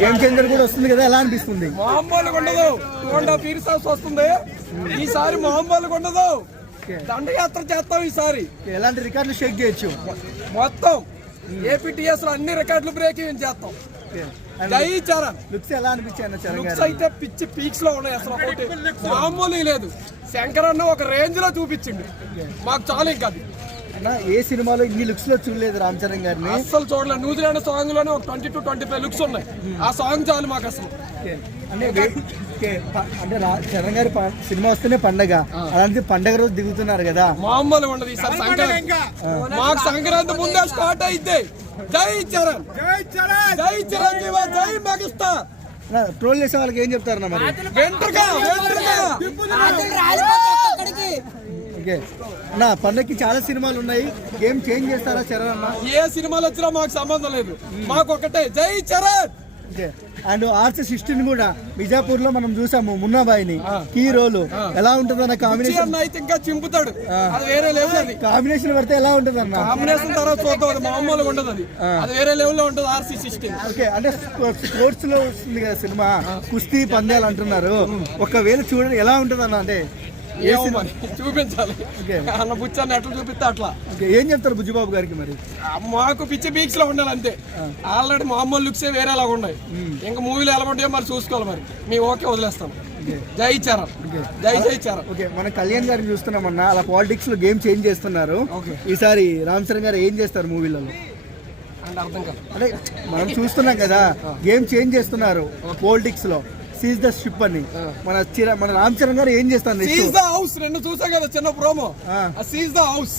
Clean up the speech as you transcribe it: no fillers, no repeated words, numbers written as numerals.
Game changer కూడా వస్తుంది కదా, ఎలా అనిపిస్తుంది? మామూలుగా ఉండదు. 2.5 years వస్తుంది ఈసారి, మామూలుగా ఉండదు. దండయాత్ర చేస్తాం ఈసారి. ఎలాంటి రికార్డులు షేక్ చేయొచ్చు? మొత్తం ఏపీటీఎస్ లో అన్ని రికార్డులు బ్రేక్ చేస్తాం. జై చరణ్. లుక్స్ ఎలా అనిపించాయి? లుక్స్ అయితే పిచ్చి పీక్స్ లో ఉన్నాయి, అసలు ఒకటి మామూలు లేదు. శంకర్ అన్న ఒక రేంజ్ లో చూపించింది, మాకు చాలు. ఇంకా అది ఏ సినిమాలో ఇన్ని లుక్స్ లో చూడలేదు రామ్ చరణ్ గారిని, అసలు చూడలేదు. న్యూజిలాండ్ సాంగ్ లోనే ఒక 20-25 లుక్స్ ఉన్నాయి, ఆ సాంగ్ చాలు మాకు అసలు. అంటే చరణ్ గారి సినిమా వస్తేనే పండగ, అలాంటి పండగ రోజు దిగుతున్నారు కదా, మామూలుగా ఉండదు ఈసారి సంక్రాంతి. మాకు సంక్రాంతి ముందే స్టార్ట్ అయితే జై చరణ్, జై చిరంజీవి, జై మెగాస్టార్. ట్రోల్ చేసే వాళ్ళకి ఏం చెప్తారు మరి? పండగకి చాలా సినిమాలు ఉన్నాయి, గేమ్ చేంజ్ చేస్తారా చరణ్ అన్న? ఏ సినిమాలు వచ్చినా మాకు సంబంధం లేదు, మాకు ఒకటే జై చరణ్. అండ్ R16 కూడా మిర్జాపూర్ లో మనం చూసాము, మున్నాబాయిని హీరోలు. ఎలా ఉంటుంది అన్న కాంబినేషన్? అయితే ఇంకా చింపుతాడు, అది వేరే లెవెల్. అది కాంబినేషన్ పడితే ఎలా ఉంటుంది అన్న? కాంబినేషన్ తర్వాత చూద్దాం, అది మామూలుగా ఉండదు, అది వేరే లెవెల్ లో ఉంటుంది. RC16 okay. అంటే స్పోర్ట్స్ లో వస్తుంది కదా సినిమా, కుస్తీ పందాలు అంటున్నారు, ఒకవేళ చూడండి ఎలా ఉంటుంది అన్న? అంటే చూపించాలి అన్న, బుచ్చాన్ని ఎట్లా చూపిస్తే అట్లా. ఏం చెప్తారు బుజ్జిబాబు గారికి మరి? మాకు పిచ్చి పీక్స్ లో ఉండాలి అంతే. ఆల్రెడీ మామూలు లుక్స్ వేరేలాగా ఉన్నాయి, ఇంకా మూవీలు ఎలా ఉంటాయో మరి చూసుకోవాలి. మరి మేము ఓకే వదిలేస్తాం. జై చరణ్, జై జై చరణ్. ఓకే, మన కళ్యాణ్ గారిని చూస్తున్నామన్నా, అలా పాలిటిక్స్ లో గేమ్ చేంజ్ చేస్తున్నారు. ఈసారి రామ్ చరణ్ గారు ఏం చేస్తారు మూవీలలో అంటే అర్థం కాదు. అంటే మనం చూస్తున్నాం కదా, గేమ్ చేంజ్ చేస్తున్నారు పాలిటిక్స్ లో. సీజ్ ద షిప్ అని మన రామ్ చరణ్ గారు ఏం చేస్తారు? సీజ్ ద హౌస్ రెండు చూసాం కదా చిన్న ప్రోమో, సీజ్ ద హౌస్.